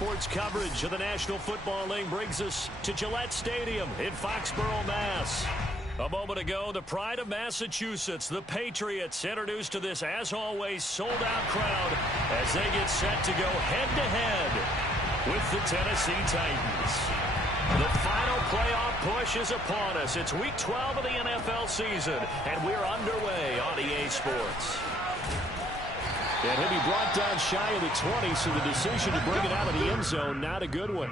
Sports coverage of the National Football League brings us to Gillette Stadium in Foxborough, Mass. A moment ago, the pride of Massachusetts, the Patriots, introduced to this, as always, sold-out crowd as they get set to go head-to-head with the Tennessee Titans. The final playoff push is upon us. It's Week 12 of the NFL season, and we're underway on EA Sports. And he'll be brought down shy of the 20, so the decision to bring it out of the end zone, not a good one.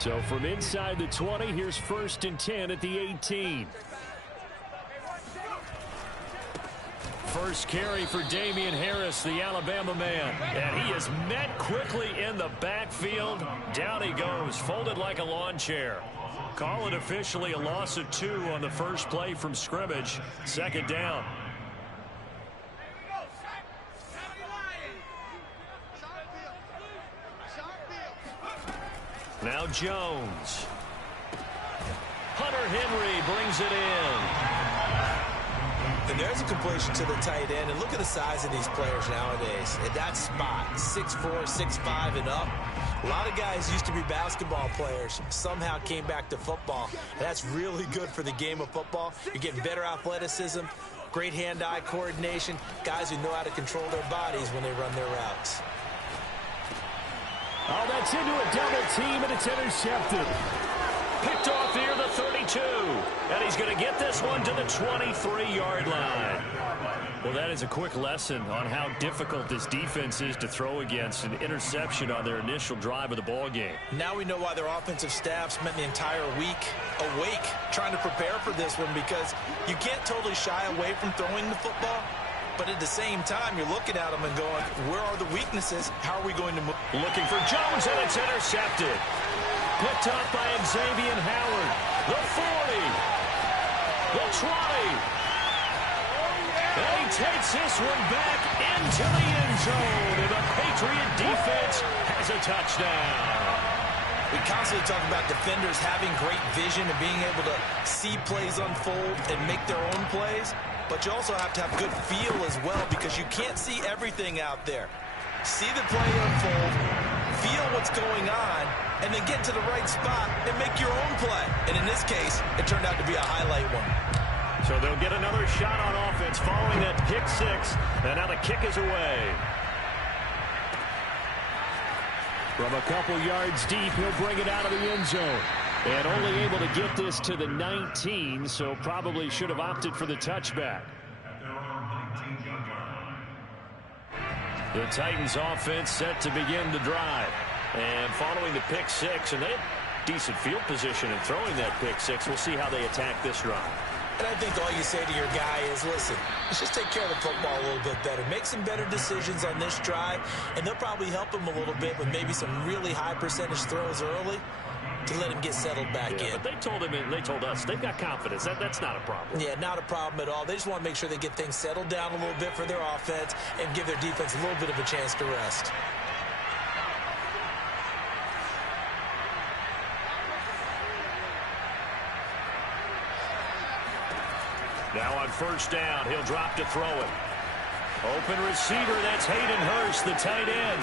So from inside the 20, here's 1st and 10 at the 18. First carry for Damian Harris, the Alabama man. And he is met quickly in the backfield. Down he goes, folded like a lawn chair. Call it officially a loss of 2 on the first play from scrimmage. 2nd down. Now Jones. Hunter Henry brings it in. And there's a completion to the tight end. And look at the size of these players nowadays. At that spot, 6'4", 6'5", and up. A lot of guys used to be basketball players. Somehow came back to football. And that's really good for the game of football. You're getting better athleticism, great hand-eye coordination, guys who know how to control their bodies when they run their routes. Oh, that's into a double team, and it's intercepted. Picked off near the 32. And he's going to get this one to the 23-yard line. Well, that is a quick lesson on how difficult this defense is to throw against. An interception on their initial drive of the ball game. Now we know why their offensive staff spent the entire week awake trying to prepare for this one, because you can't totally shy away from throwing the football. But at the same time, you're looking at them and going, where are the weaknesses? How are we going to move? Looking for Jones, and it's intercepted. Picked up by Xavier Howard. The 40. The 20. And he takes this one back into the end zone. And the Patriot defense has a touchdown. We constantly talk about defenders having great vision and being able to see plays unfold and make their own plays. But you also have to have good feel as well, because you can't see everything out there. See the play unfold, feel what's going on, and then get to the right spot and make your own play. And in this case, it turned out to be a highlight one. So they'll get another shot on offense following that pick 6, and now the kick is away. From a couple yards deep, he'll bring it out of the end zone. And only able to get this to the 19, so probably should have opted for the touchback. The Titans offense set to begin the drive. And following the pick 6, and they had decent field position in throwing that pick 6. We'll see how they attack this drive. And I think all you say to your guy is, listen, let's just take care of the football a little bit better. Make some better decisions on this drive, and they'll probably help him a little bit with maybe some really high percentage throws early to let him get settled back in. But they told him, and they told us, they've got confidence. That's not a problem. Yeah, not a problem at all. They just want to make sure they get things settled down a little bit for their offense and give their defense a little bit of a chance to rest. Now on 1st down, he'll drop to throw it. Open receiver, that's Hayden Hurst, the tight end.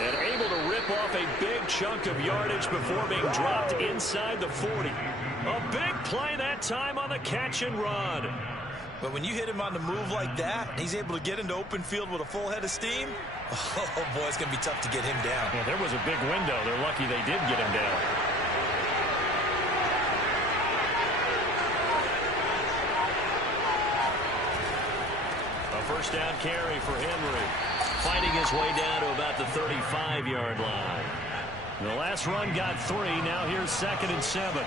And able to rip off a big chunk of yardage before being dropped inside the 40. A big play that time on the catch and run. But when you hit him on the move like that, he's able to get into open field with a full head of steam, oh boy, it's going to be tough to get him down. Yeah, there was a big window. They're lucky they did get him down. A 1st down carry for Henry. Fighting his way down to about the 35-yard line. The last run got 3. Now here's 2nd and 7.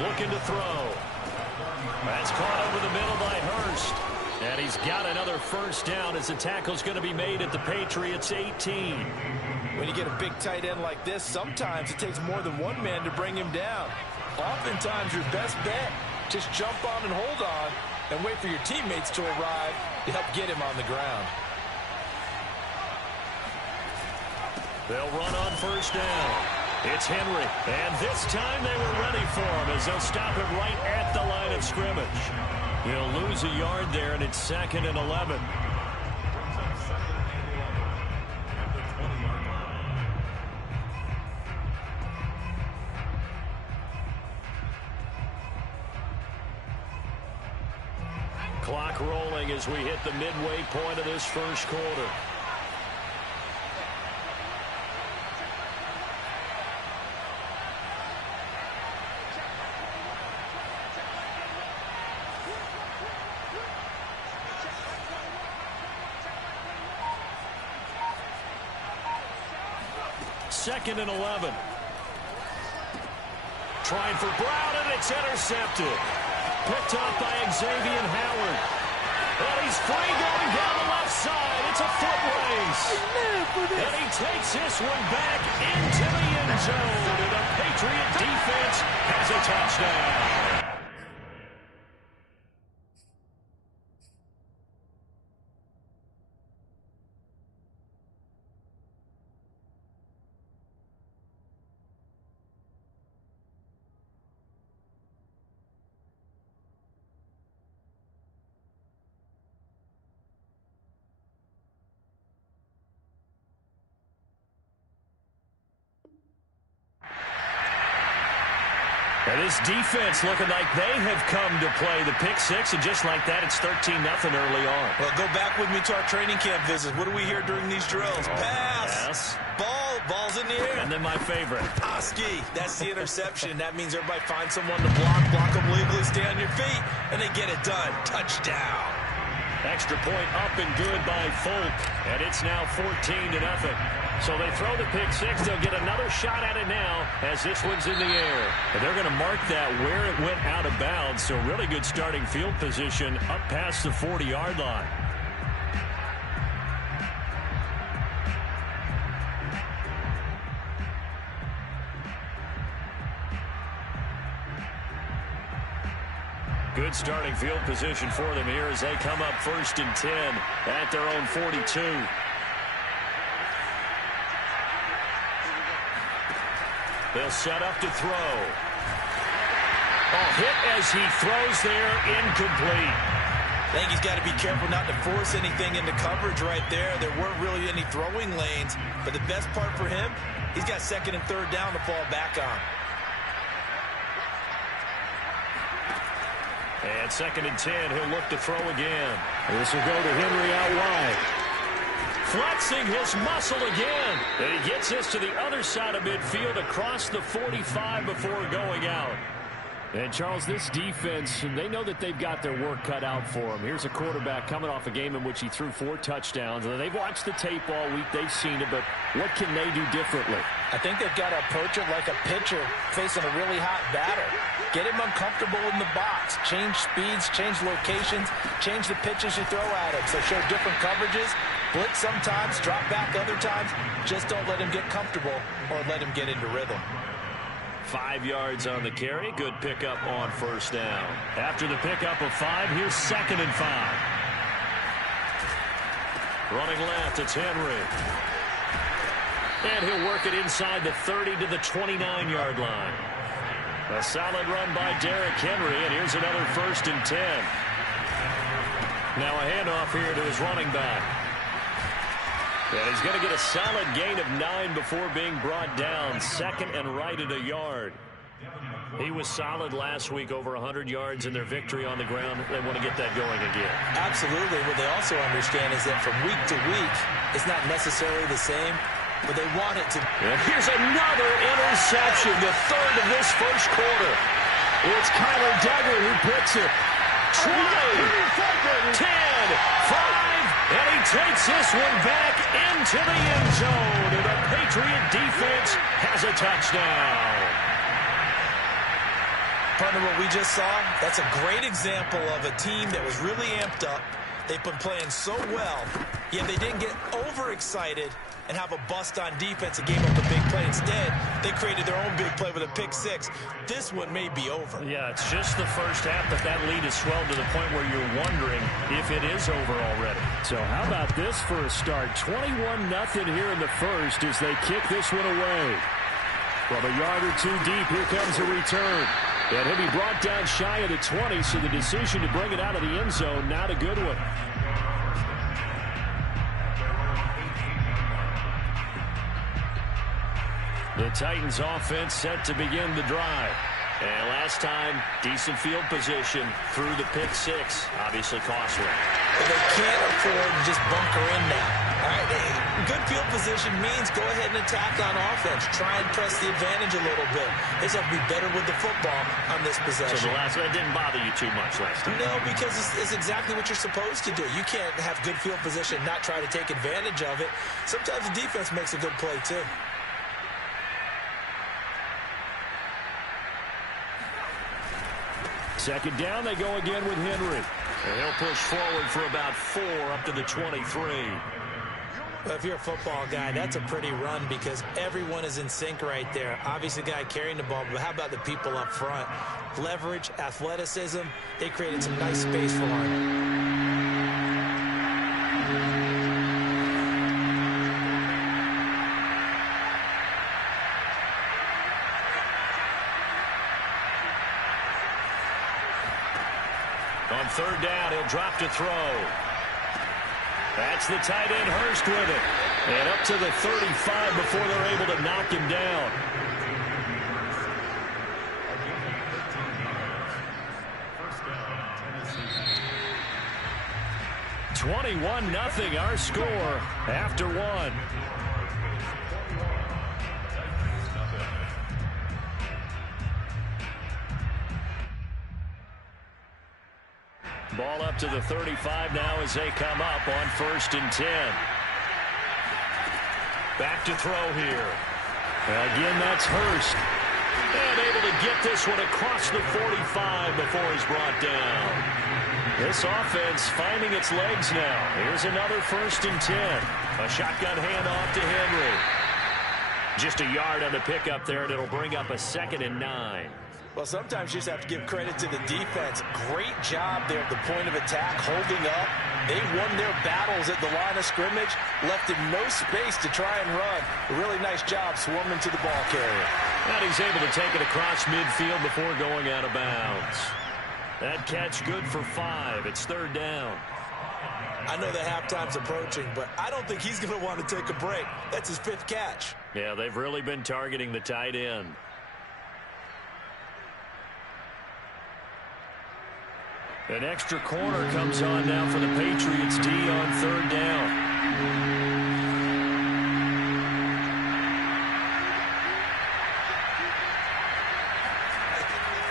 Looking to throw. That's caught over the middle by Hurst. And he's got another 1st down as the tackle's going to be made at the Patriots' 18. When you get a big tight end like this, sometimes it takes more than one man to bring him down. Oftentimes, your best bet, just jump on and hold on and wait for your teammates to arrive to help get him on the ground. They'll run on first down. It's Henry, and this time they were ready for him as they'll stop him right at the line of scrimmage. He'll lose a yard there, and it's 2nd and 11. Clock rolling as we hit the midway point of this first quarter. Second and 11. Trying for Brown, and it's intercepted. Picked up by Xavier Howard. And he's free going down the left side. It's a foot race. And he takes this one back into the end zone. And the Patriot defense has a touchdown. And this defense looking like they have come to play the pick six, and just like that, it's 13-0 early on. Well, go back with me to our training camp visits. What do we hear during these drills? Pass. Ball's in the air. And then my favorite. Oski. That's the interception. That means everybody finds someone to block them legally, stay on your feet, and they get it done. Touchdown. Extra point up and good by Folk. And it's now 14-0. So they throw the pick six. They'll get another shot at it now as this one's in the air. And they're going to mark that where it went out of bounds. So really good starting field position up past the 40-yard line. Good starting field position for them here as they come up 1st and 10 at their own 42. They'll set up to throw. Hit as he throws there, incomplete. I think he's got to be careful not to force anything into coverage right there. There weren't really any throwing lanes, but the best part for him, he's got 2nd and 3rd down to fall back on. And 2nd and 10, he'll look to throw again. This will go to Henry out wide. Flexing his muscle again. And he gets this to the other side of midfield across the 45 before going out. And, Charles, this defense, they know that they've got their work cut out for them. Here's a quarterback coming off a game in which he threw 4 touchdowns. And they've watched the tape all week. They've seen it, but what can they do differently? I think they've got to approach it like a pitcher facing a really hot batter. Get him uncomfortable in the box. Change speeds, change locations, change the pitches you throw at him. So show different coverages. Blitz sometimes, drop back other times. Just don't let him get comfortable or let him get into rhythm. 5 yards on the carry. Good pickup on 1st down. After the pickup of 5, here's 2nd and 5. Running left, it's Henry. And he'll work it inside the 30 to the 29-yard line. A solid run by Derrick Henry, and here's another 1st and 10. Now a handoff here to his running back. And he's going to get a solid gain of 9 before being brought down. 2nd and right at a yard. He was solid last week, over 100 yards in their victory on the ground. They want to get that going again. Absolutely. What they also understand is that from week to week, it's not necessarily the same, but they want it to. And here's another interception, the 3rd of this first quarter. It's Kyler Duggar who picks it. 20, 10, 5, and he takes this one back into the end zone. And the Patriot defense has a touchdown. Partner, what we just saw, that's a great example of a team that was really amped up. They've been playing so well, yet they didn't get overexcited and have a bust on defense and gave up a big play. Instead, they created their own big play with a pick six. This one may be over. Yeah, it's just the first half, but that lead has swelled to the point where you're wondering if it is over already. So how about this for a start? 21-0 here in the first as they kick this one away. From a yard or two deep, here comes a return. And he'll be brought down shy of the 20, so the decision to bring it out of the end zone, not a good one. The Titans offense set to begin the drive. And last time, decent field position through the pick six. Obviously costly. But they can't afford to just bunker in now. All right, good field position means go ahead and attack on offense. Try and press the advantage a little bit. They just have to be better with the football on this possession. So that didn't bother you too much last time? No, because it's exactly what you're supposed to do. You can't have good field position and not try to take advantage of it. Sometimes the defense makes a good play, too. Second down, they go again with Henry. And he'll push forward for about 4 up to the 23. Well, if you're a football guy, that's a pretty run because everyone is in sync right there. Obviously, the guy carrying the ball, but how about the people up front? Leverage, athleticism, they created some nice space for him. On third down, he'll drop to throw. That's the tight end, Hurst, with it. And up to the 35 before they're able to knock him down. (21-0) our score after one. Ball up to the 35 now as they come up on 1st and 10. Back to throw here. Again, that's Hurst. And able to get this one across the 45 before he's brought down. This offense finding its legs now. Here's another 1st and 10. A shotgun handoff to Henry. Just a yard on the pickup there, and it'll bring up a 2nd and 9. Well, sometimes you just have to give credit to the defense. Great job there at the point of attack, holding up. They won their battles at the line of scrimmage, left him no space to try and run. A really nice job swarming to the ball carrier. And he's able to take it across midfield before going out of bounds. That catch good for 5. It's 3rd down. I know that halftime's approaching, but I don't think he's going to want to take a break. That's his 5th catch. Yeah, they've really been targeting the tight end. An extra corner comes on now for the Patriots D on 3rd down.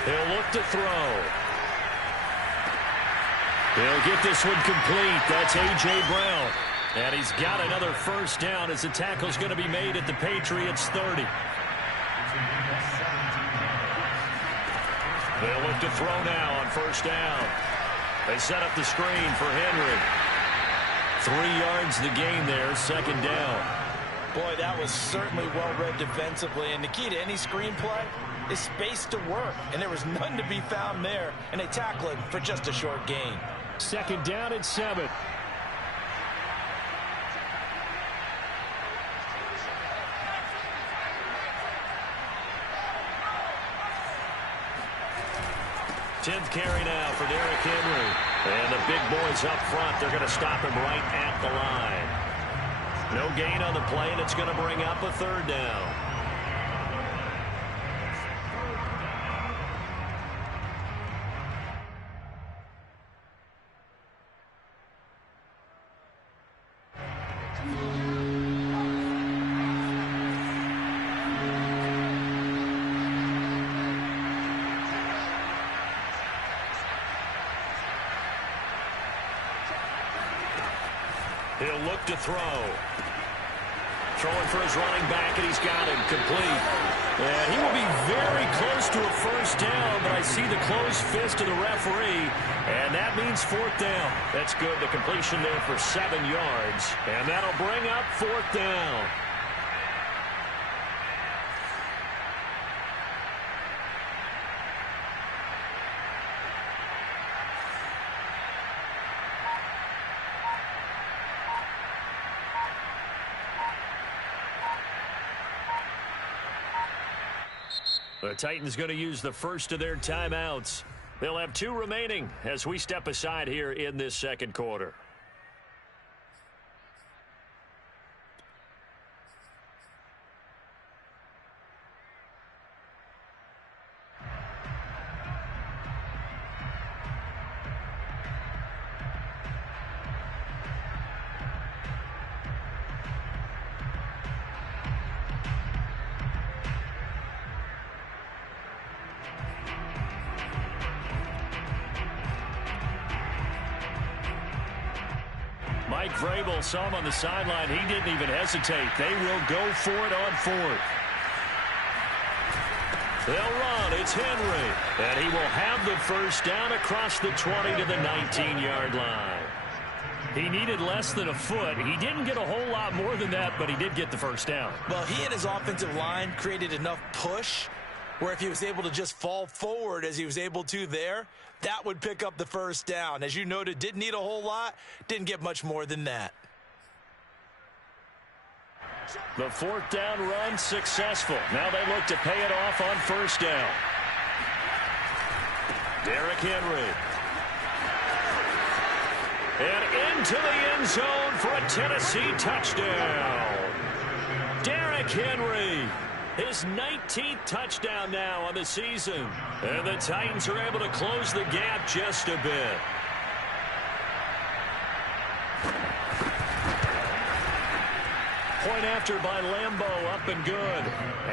He'll look to throw. He'll get this one complete. That's A.J. Brown. And he's got another 1st down as the tackle's going to be made at the Patriots 30. They'll look to throw now on 1st down. They set up the screen for Henry. 3 yards the gain there, 2nd down. Boy, that was certainly well-read defensively. And the key to any screenplay is space to work. And there was none to be found there. And they tackle it for just a short gain. 2nd down and 7. Tenth carry now for Derrick Henry. And the big boys up front, they're going to stop him right at the line. No gain on the play, and it's going to bring up a 3rd down. He'll look to throw. throwing for his running back, and he's got him complete. And he will be very close to a first down, but I see the closed fist of the referee, and that means fourth down. That's good. The completion there for 7 yards, and that'll bring up fourth down. The Titans going to use the first of their timeouts. They'll have 2 remaining as we step aside here in this second quarter. Mike Vrabel saw him on the sideline. He didn't even hesitate. They will go for it on 4th. They'll run. It's Henry. And he will have the first down across the 20 to the 19-yard line. He needed less than a foot. He didn't get a whole lot more than that, but he did get the first down. Well, he and his offensive line created enough push where if he was able to just fall forward as he was able to there, that would pick up the first down. As you noted, didn't need a whole lot, didn't get much more than that. The fourth down run successful. Now they look to pay it off on first down. Derrick Henry. And into the end zone for a Tennessee touchdown. Derrick Henry. His 19th touchdown now on the season. And the Titans are able to close the gap just a bit. Point after by Lambeau, up and good.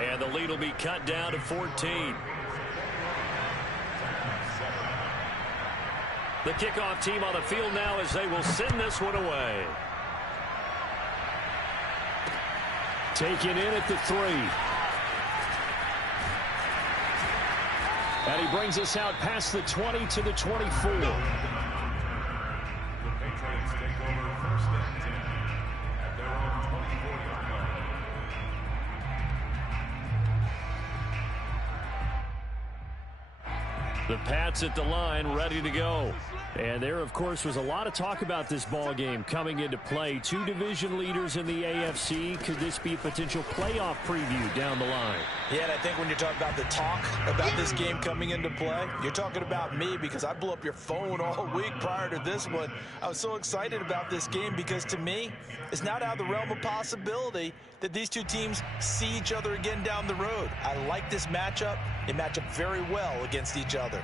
And the lead will be cut down to 14. The kickoff team on the field now as they will send this one away. Taken in at the 3. And he brings us out past the 20 to the 24. The Pats at the line, ready to go. And there, of course, was a lot of talk about this ball game coming into play. 2 division leaders in the AFC. Could this be a potential playoff preview down the line? Yeah, and I think when you're talking about the talk about this game coming into play, you're talking about me because I blew up your phone all week prior to this one. I was so excited about this game because, to me, it's not out of the realm of possibility that these 2 teams see each other again down the road. I like this matchup. They match up very well against each other.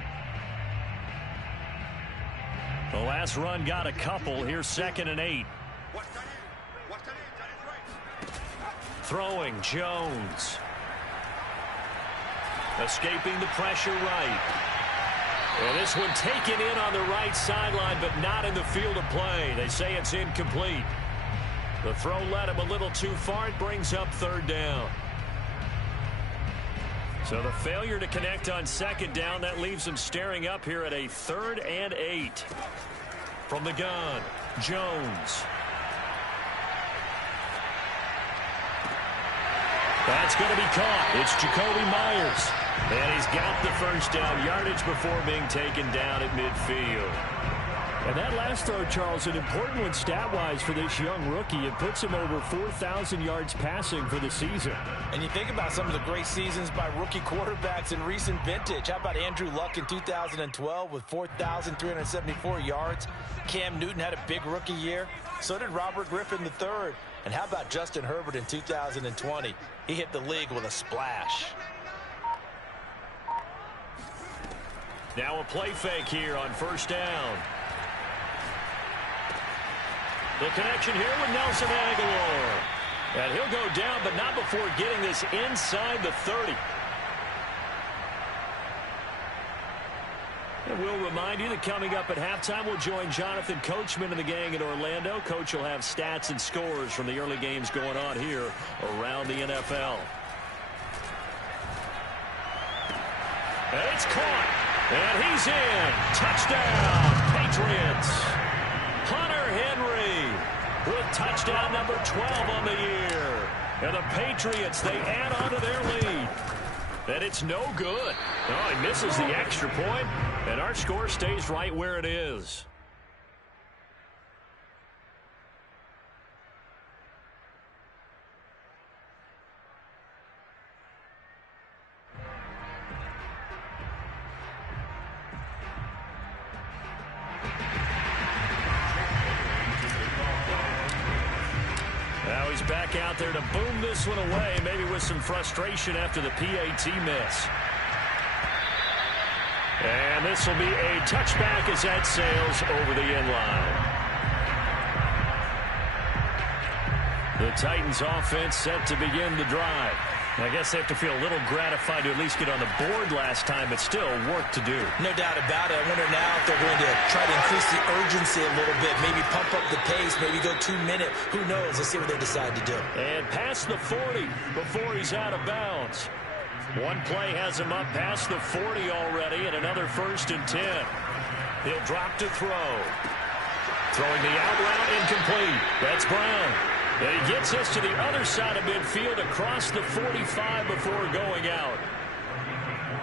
The last run got a couple. Here's 2nd and 8. Throwing Jones. Escaping the pressure right. And this one taken in on the right sideline, but not in the field of play. They say it's incomplete. The throw led him a little too far. It brings up 3rd down. So the failure to connect on 2nd down, that leaves him staring up here at a 3rd and 8. From the gun, Jones. That's going to be caught. It's Jacoby Myers. And he's got the first down yardage before being taken down at midfield. And that last throw, Charles, an important one stat-wise for this young rookie. It puts him over 4,000 yards passing for the season. And you think about some of the great seasons by rookie quarterbacks in recent vintage. How about Andrew Luck in 2012 with 4,374 yards? Cam Newton had a big rookie year. So did Robert Griffin III. And how about Justin Herbert in 2020? He hit the league with a splash. Now a play fake here on first down. The connection here with Nelson Agholor. And he'll go down, but not before getting this inside the 30. And we'll remind you that coming up at halftime, we'll join Jonathan Coachman and the gang in Orlando. Coach will have stats and scores from the early games going on here around the NFL. And it's caught. And he's in. Touchdown, Patriots. Hunter Henry with touchdown number 12 on the year. And the Patriots, they add on to their lead. And it's no good. Oh, he misses the extra point, and our score stays right where it is. Now he's back out there to boom this one away, maybe with some frustration after the PAT miss. And this will be a touchback as that sails over the end line. The Titans offense set to begin the drive. I guess they have to feel a little gratified to at least get on the board last time, but still work to do. No doubt about it. I wonder now if they're going to try to increase the urgency a little bit, maybe pump up the pace, maybe go 2 minute. Who knows? Let's see what they decide to do. And past the 40 before he's out of bounds. One play has him up past the 40 already, and another 1st and 10. He'll drop to throw. Throwing the out route incomplete. That's Brown. And he gets us to the other side of midfield across the 45 before going out.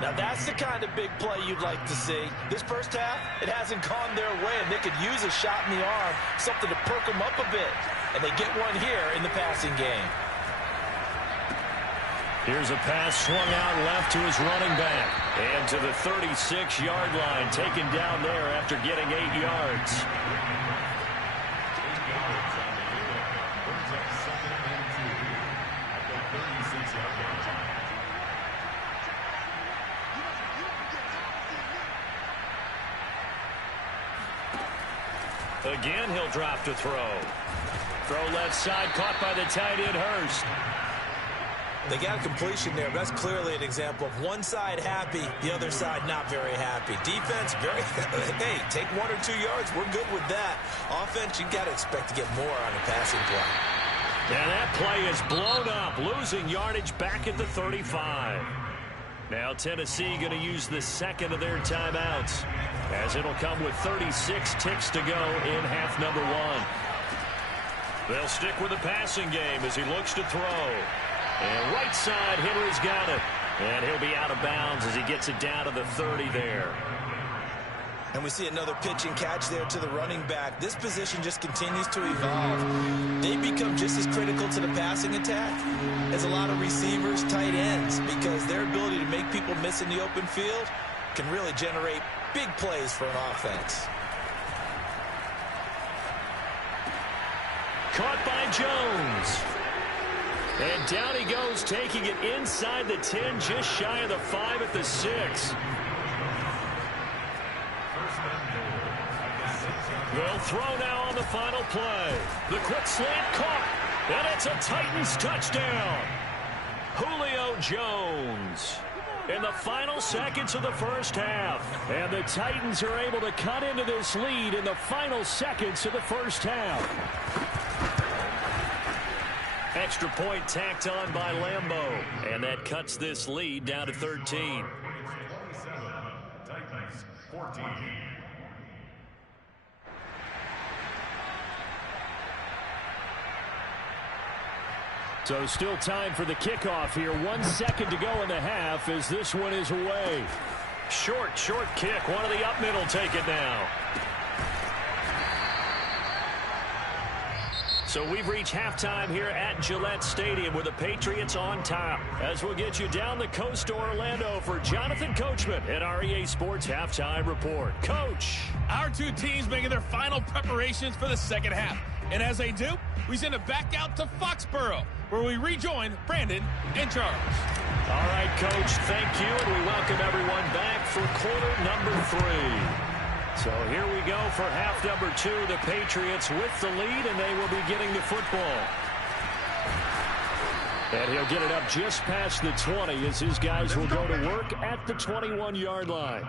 Now that's the kind of big play you'd like to see. This first half, it hasn't gone their way, and they could use a shot in the arm, something to perk them up a bit. And they get one here in the passing game. Here's a pass swung out left to his running back. And to the 36-yard line, taken down there after getting 8 yards. Again, he'll drop to throw. Throw left side, caught by the tight end, Hurst. They got a completion there. That's clearly an example of one side happy, the other side not very happy. Defense, very, hey, take 1 or 2 yards. We're good with that. Offense, you got to expect to get more on a passing play. And that play is blown up, losing yardage back at the 35. Now Tennessee going to use the second of their timeouts, as it'll come with 36 ticks to go in half number 1. They'll stick with the passing game as he looks to throw. And right side, Henry's got it. And he'll be out of bounds as he gets it down to the 30 there. And we see another pitch and catch there to the running back. This position just continues to evolve. They become just as critical to the passing attack as a lot of receivers, tight ends, because their ability to make people miss in the open field can really generate big plays for an offense. Caught by Jones. And down he goes, taking it inside the 10, just shy of the 5 at the 6. They'll throw now on the final play. The quick slant caught, and it's a Titans touchdown. Julio Jones in the final seconds of the first half. And the Titans are able to cut into this lead in the final seconds of the first half. Extra point tacked on by Lambeau. And that cuts this lead down to 13. 14. So still time for the kickoff here. 1 second to go in the half as this one is away. Short kick. One of the up middle take it now. So we've reached halftime here at Gillette Stadium with the Patriots on top. As we'll get you down the coast to Orlando for Jonathan Coachman at our EA Sports Halftime Report. Coach. Our two teams making their final preparations for the second half. And as they do, we send it back out to Foxborough, where we rejoin Brandon and Charles. All right, Coach, thank you, and we welcome everyone back for quarter number 3. So here we go for half number 2. The Patriots with the lead, and they will be getting the football. And he'll get it up just past the 20 as his guys will go to work at the 21-yard line.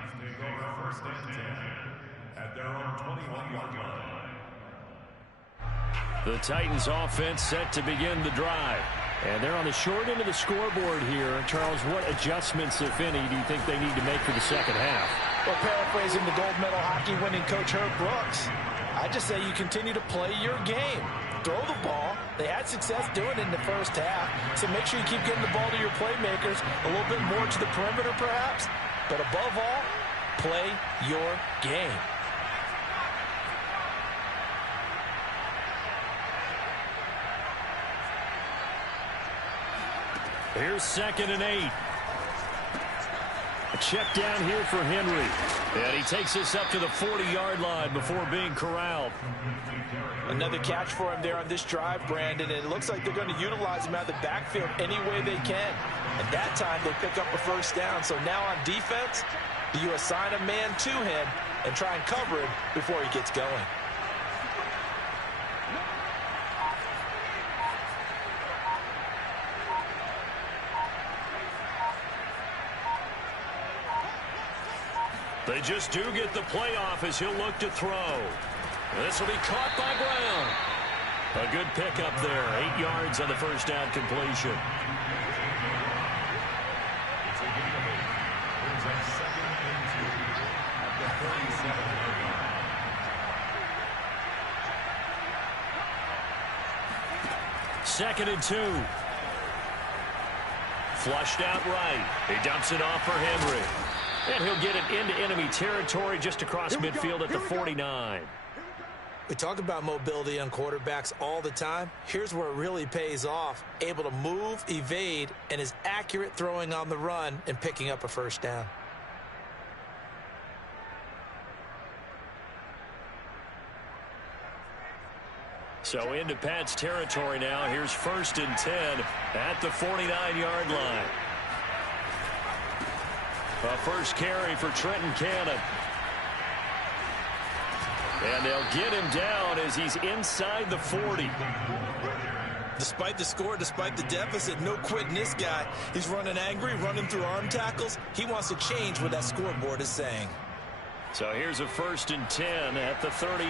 The Titans offense set to begin the drive. And they're on the short end of the scoreboard here. Charles, what adjustments, if any, do you think they need to make for the second half? Well, paraphrasing the gold medal hockey winning coach Herb Brooks, I just say you continue to play your game. Throw the ball. They had success doing it in the first half, so make sure you keep getting the ball to your playmakers, a little bit more to the perimeter perhaps, but above all, play your game. Here's 2nd and 8. A check down here for Henry. And he takes this up to the 40-yard line before being corralled. Another catch for him there on this drive, Brandon, and it looks like they're going to utilize him out of the backfield any way they can. And that time they pick up a first down. So now on defense, you assign a man to him and try and cover him before he gets going. They just do get the playoff as he'll look to throw. This will be caught by Brown. A good pickup there. 8 yards on the first down completion. Second and 2. Flushed out right. He dumps it off for Henry. And he'll get it into enemy territory just across midfield at the 49. We talk about mobility on quarterbacks all the time. Here's where it really pays off. Able to move, evade, and is accurate throwing on the run and picking up a first down. So into Pat's territory now. Here's 1st and 10 at the 49-yard line. A first carry for Trenton Cannon. And they'll get him down as he's inside the 40. Despite the score, despite the deficit, no quitting this guy. He's running angry, running through arm tackles. He wants to change what that scoreboard is saying. So here's a 1st and 10 at the 38.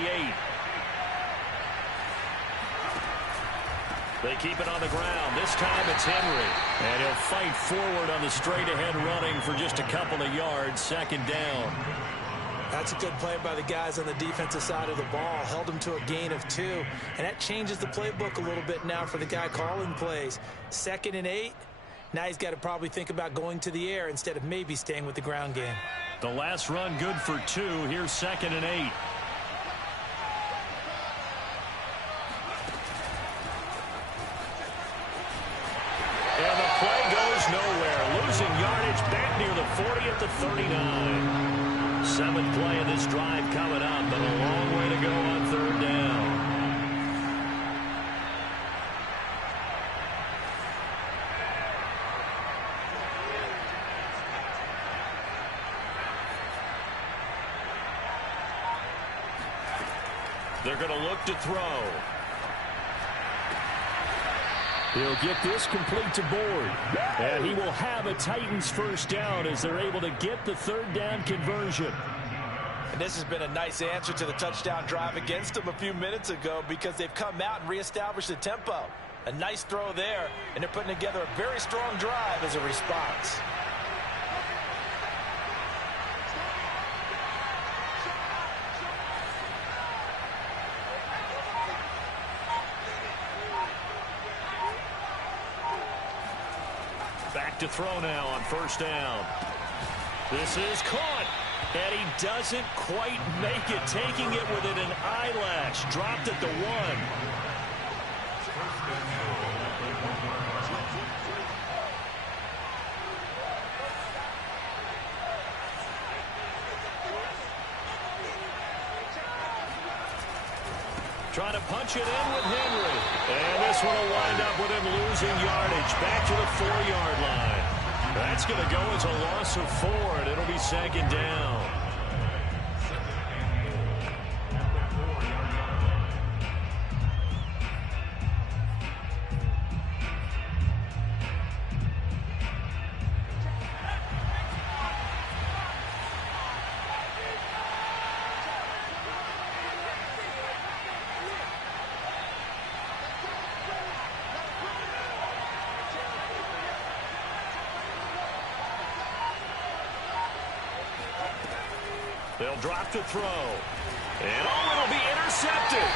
They keep it on the ground. This time it's Henry. And he'll fight forward on the straight-ahead running for just a couple of yards. 2nd down. That's a good play by the guys on the defensive side of the ball. Held him to a gain of 2. And that changes the playbook a little bit now for the guy calling plays. 2nd and 8. Now he's got to probably think about going to the air instead of maybe staying with the ground game. The last run good for 2. Here's 2nd and 8. And the play goes nowhere. Losing yardage back near the 40 at the 39. 7th play of this drive coming up, but a long way to go on 3rd down. They're going to look to throw. He'll get this complete to Board. And he will have a Titans first down as they're able to get the 3rd down conversion. And this has been a nice answer to the touchdown drive against them a few minutes ago because they've come out and reestablished the tempo. A nice throw there, and they're putting together a very strong drive as a response. Back to throw now on 1st down. This is caught. And he doesn't quite make it, taking it within an eyelash. Dropped at the 1. Trying to punch it in with Henry. And this one will wind up with him losing yardage. Back to the 4-yard line. That's going to go as a loss of 4, and it'll be 2nd down. They'll drop to throw. And it'll be intercepted.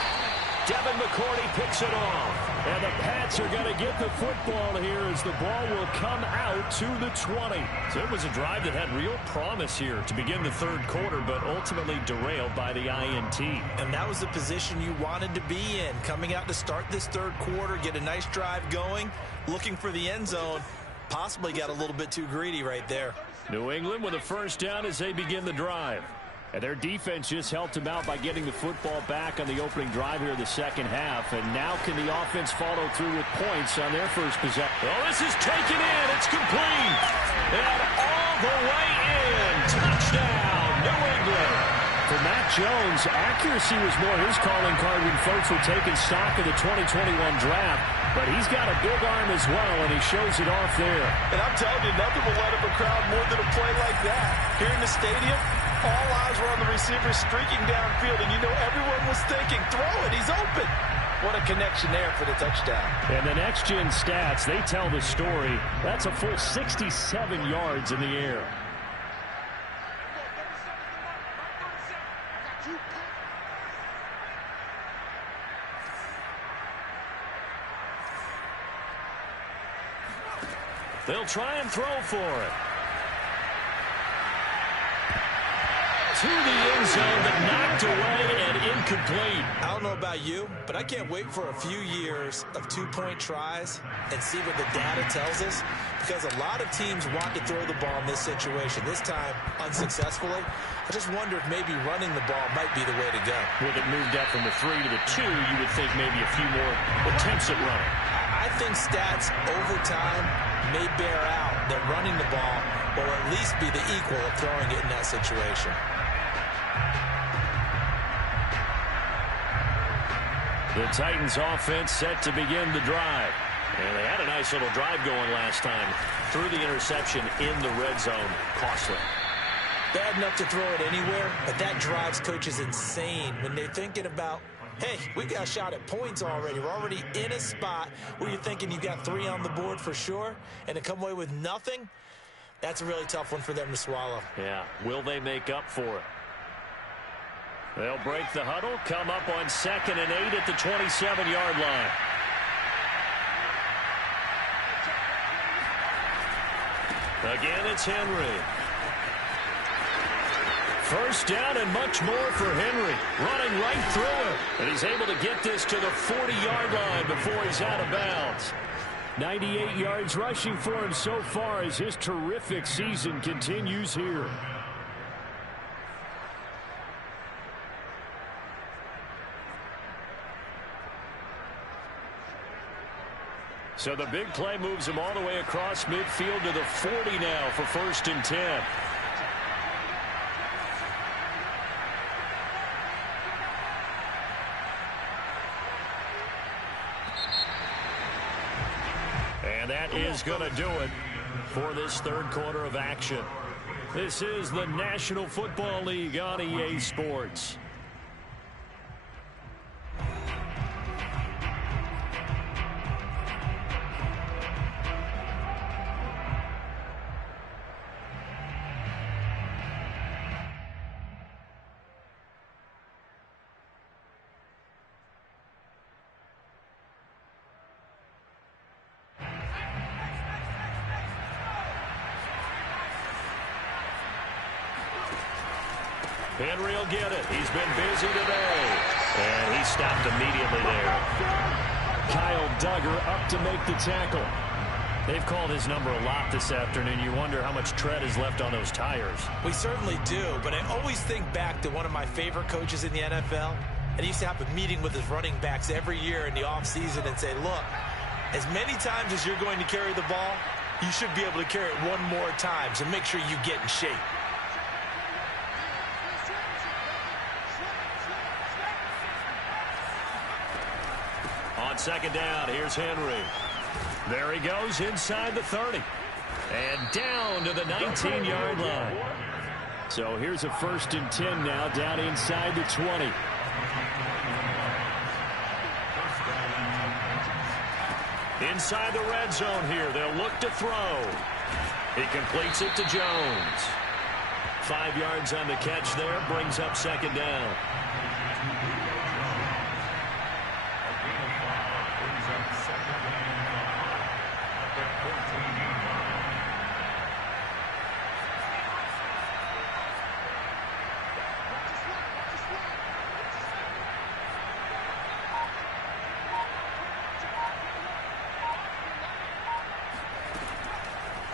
Devin McCourty picks it off. And the Pats are going to get the football here as the ball will come out to the 20. So it was a drive that had real promise here to begin the third quarter, but ultimately derailed by the INT. And that was the position you wanted to be in. Coming out to start this third quarter, get a nice drive going, looking for the end zone. Possibly got a little bit too greedy right there. New England with a first down as they begin the drive. And their defense just helped them out by getting the football back on the opening drive here in the second half. And now can the offense follow through with points on their first possession? Oh, this is taken in. It's complete. And all the way in. Touchdown, New England. For Matt Jones, accuracy was more his calling card when folks were taking stock of the 2021 draft. But he's got a big arm as well, and he shows it off there. And I'm telling you, nothing will light up a crowd more than a play like that. Here in the stadium, all eyes were on the receiver streaking downfield, and you know everyone was thinking, throw it, he's open. What a connection there for the touchdown. And the next-gen stats, they tell the story. That's a full 67 yards in the air. They'll try and throw for it. To the end zone, but knocked away and incomplete. I don't know about you, but I can't wait for a few years of two-point tries and see what the data tells us, because a lot of teams want to throw the ball in this situation. This time, unsuccessfully. I just wonder if maybe running the ball might be the way to go. With it moved up from the 3 to the 2, you would think maybe a few more attempts at running. I think stats over time may bear out that running the ball will at least be the equal of throwing it in that situation. The Titans offense set to begin the drive. And they had a nice little drive going last time. Threw the interception in the red zone. Costly. Bad enough to throw it anywhere, but that drives coaches insane when they're thinking about, hey, we got a shot at points already. We're already in a spot where you're thinking you got 3 on the board for sure, and to come away with nothing, that's a really tough one for them to swallow. Yeah, will they make up for it? They'll break the huddle, come up on 2nd and 8 at the 27-yard line. Again, it's Henry. First down and much more for Henry. Running right through it. And he's able to get this to the 40-yard line before he's out of bounds. 98 yards rushing for him so far as his terrific season continues here. So the big play moves him all the way across midfield to the 40 now for 1st and 10. And that is going to do it for this third quarter of action. This is the National Football League on EA Sports. Henry will get it. He's been busy today. And he stopped immediately there. Kyle Duggar up to make the tackle. They've called his number a lot this afternoon. You wonder how much tread is left on those tires. We certainly do, but I always think back to one of my favorite coaches in the NFL. And he used to have a meeting with his running backs every year in the offseason and say, look, as many times as you're going to carry the ball, you should be able to carry it one more time, so make sure you get in shape. On 2nd down, here's Henry. There he goes inside the 30. And down to the 19-yard line. So here's a 1st and 10 now down inside the 20. Inside the red zone here. They'll look to throw. He completes it to Jones. 5 yards on the catch there. Brings up second down.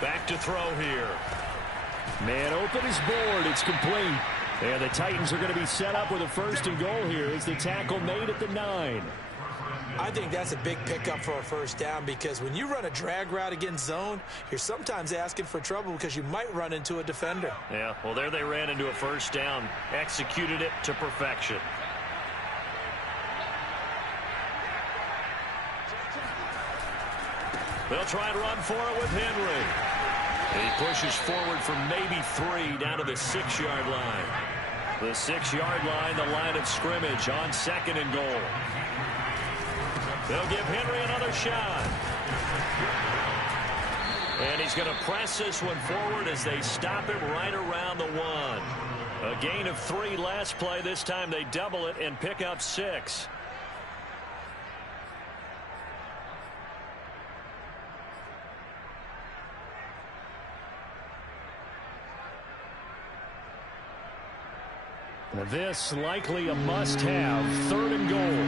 Back to throw here. Man open is board. It's complete. And the Titans are going to be set up with a 1st and goal here as the tackle made at the 9. I think that's a big pickup for a 1st down because when you run a drag route against zone, you're sometimes asking for trouble because you might run into a defender. Yeah, well, there they ran into a 1st down. Executed it to perfection. They'll try and run for it with Henry. And he pushes forward for maybe 3 down to the 6-yard line. The 6-yard line, the line of scrimmage on 2nd and goal. They'll give Henry another shot. And he's going to press this one forward as they stop him right around the 1. A gain of 3 last play. This time they double it and pick up 6. This likely a must-have. 3rd and goal.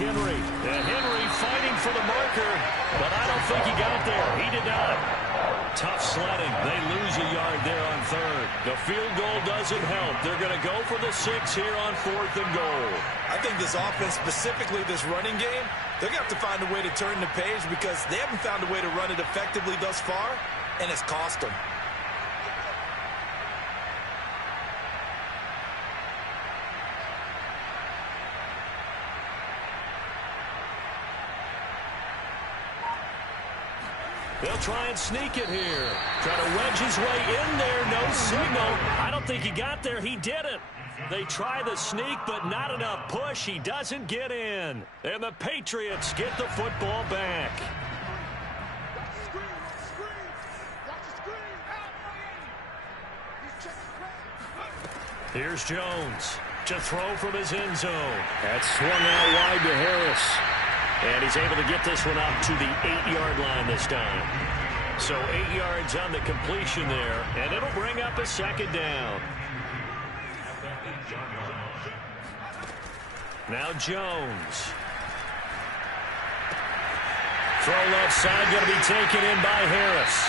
Henry. Henry fighting for the marker, but I don't think he got there. He did not. Tough sledding. They lose a yard there on 3rd. The field goal doesn't help. They're going to go for the 6 here on 4th and goal. I think this offense, specifically this running game, they're going to have to find a way to turn the page because they haven't found a way to run it effectively thus far, and it's cost them. They'll try and sneak it here. Try to wedge his way in there. No signal. I don't think he got there. He didn't. They try the sneak, but not enough push. He doesn't get in. And the Patriots get the football back. Here's Jones to throw from his end zone. That's swung out wide to Harris. And he's able to get this one up to the 8-yard line this time. So 8 yards on the completion there, and it'll bring up a 2nd down. Now Jones. Throw left side, going to be taken in by Harris.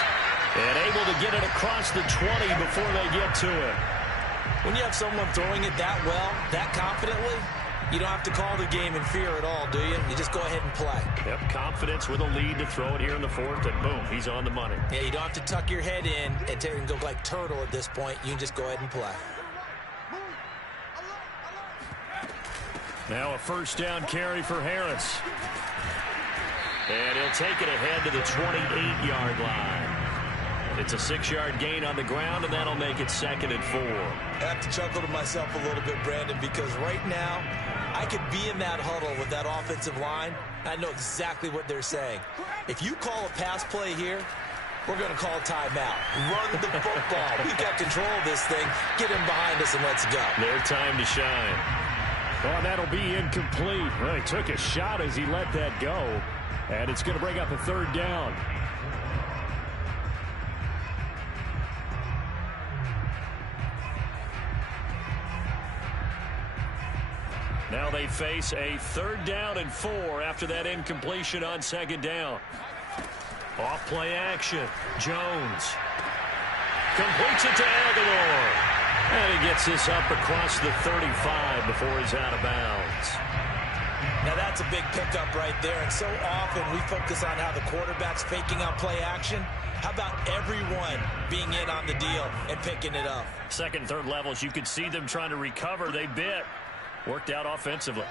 And able to get it across the 20 before they get to it. When you have someone throwing it that well, that confidently, you don't have to call the game in fear at all, do you? You just go ahead and play. Yep, confidence with a lead to throw it here in the 4th, and boom, he's on the money. Yeah, you don't have to tuck your head in and go like turtle at this point. You can just go ahead and play. Now a 1st down carry for Harris. And he'll take it ahead to the 28-yard line. It's a 6-yard gain on the ground, and that'll make it 2nd and 4. I have to chuckle to myself a little bit, Brandon, because right now, I could be in that huddle with that offensive line. I know exactly what they're saying. If you call a pass play here, we're going to call a timeout. Run the football. We've got control of this thing. Get him behind us and let's go. Their time to shine. Oh, that'll be incomplete. Well, he took a shot as he let that go. And it's going to bring up a 3rd down. Now they face a 3rd down and 4 after that incompletion on 2nd down. Off play action. Jones completes it to Aguilar. And he gets this up across the 35 before he's out of bounds. Now that's a big pickup right there. And so often we focus on how the quarterback's faking out play action. How about everyone being in on the deal and picking it up? 2nd, 3rd levels, you could see them trying to recover. They bit. Worked out offensively.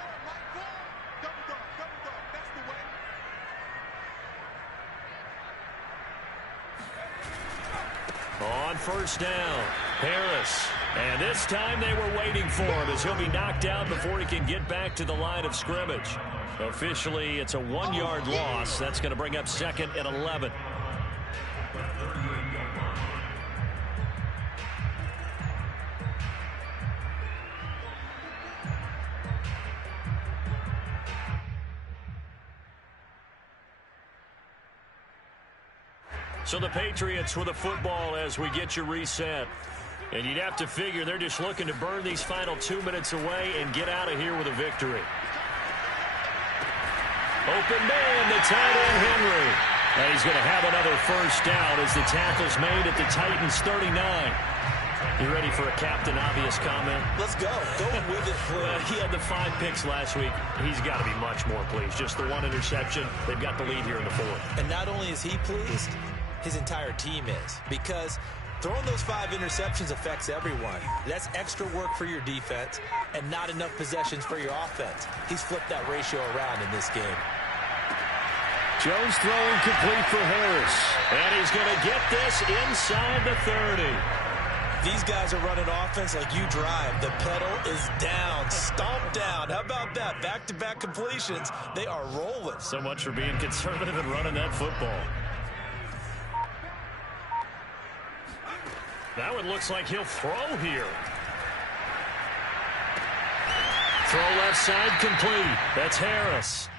On 1st down, Harris. And this time they were waiting for him as he'll be knocked out before he can get back to the line of scrimmage. Officially, it's a 1-yard loss. That's going to bring up 2nd and 11. So the Patriots with the football as we get you reset. And you'd have to figure they're just looking to burn these final 2 minutes away and get out of here with a victory. Open man, the tight end, Henry. And he's going to have another first down as the tackle's made at the Titans' 39. You ready for a Captain Obvious comment? Let's go. Go with it. He had the 5 picks last week. He's got to be much more pleased. Just the 1 interception. They've got the lead here in the 4th. And not only is he pleased, his entire team is. Because throwing those 5 interceptions affects everyone. That's extra work for your defense and not enough possessions for your offense. He's flipped that ratio around in this game. Jones throwing complete for Harris. And he's going to get this inside the 30. These guys are running offense like you drive. The pedal is down, stomped down. How about that? Back-to-back completions. They are rolling. So much for being conservative and running that football. That one looks like he'll throw here. Throw left side complete. That's Harris.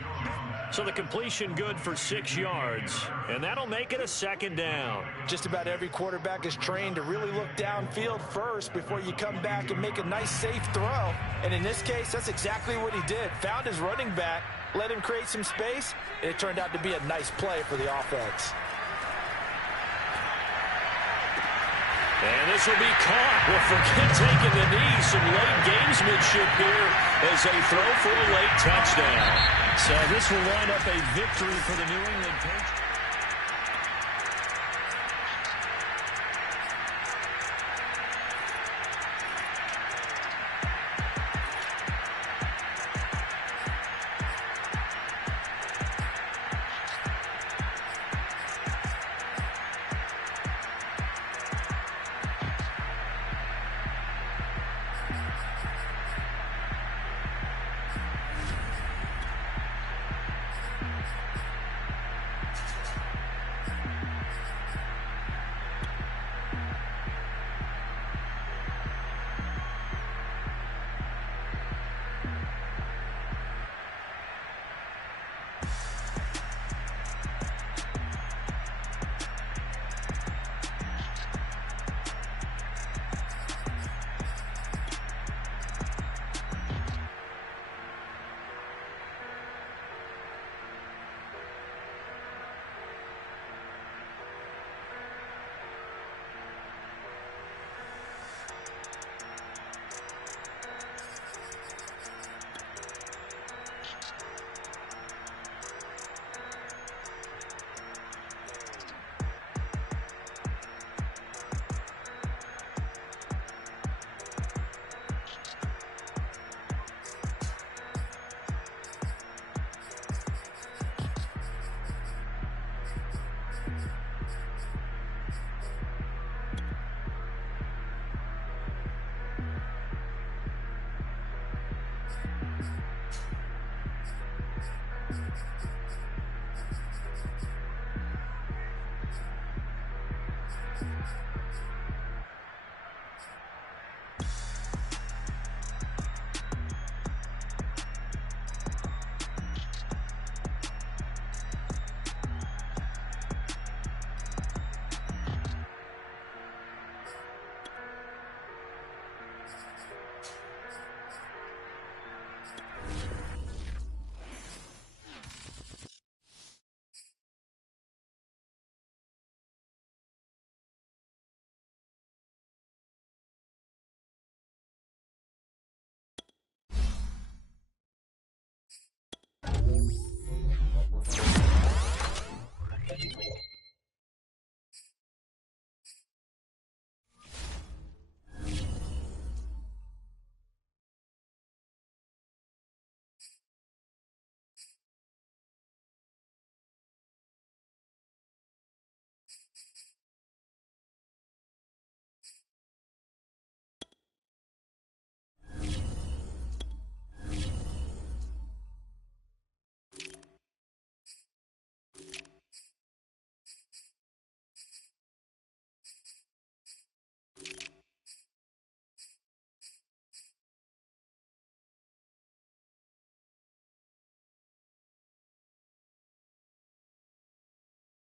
So the completion good for 6 yards, and that'll make it a 2nd down. Just about every quarterback is trained to really look downfield first before you come back and make a nice, safe throw. And in this case, that's exactly what he did. Found his running back, let him create some space, and it turned out to be a nice play for the offense. And this will be caught. Well, forget taking the knee. Some late gamesmanship here as they throw for a late touchdown. So this will wind up a victory for the New England Patriots.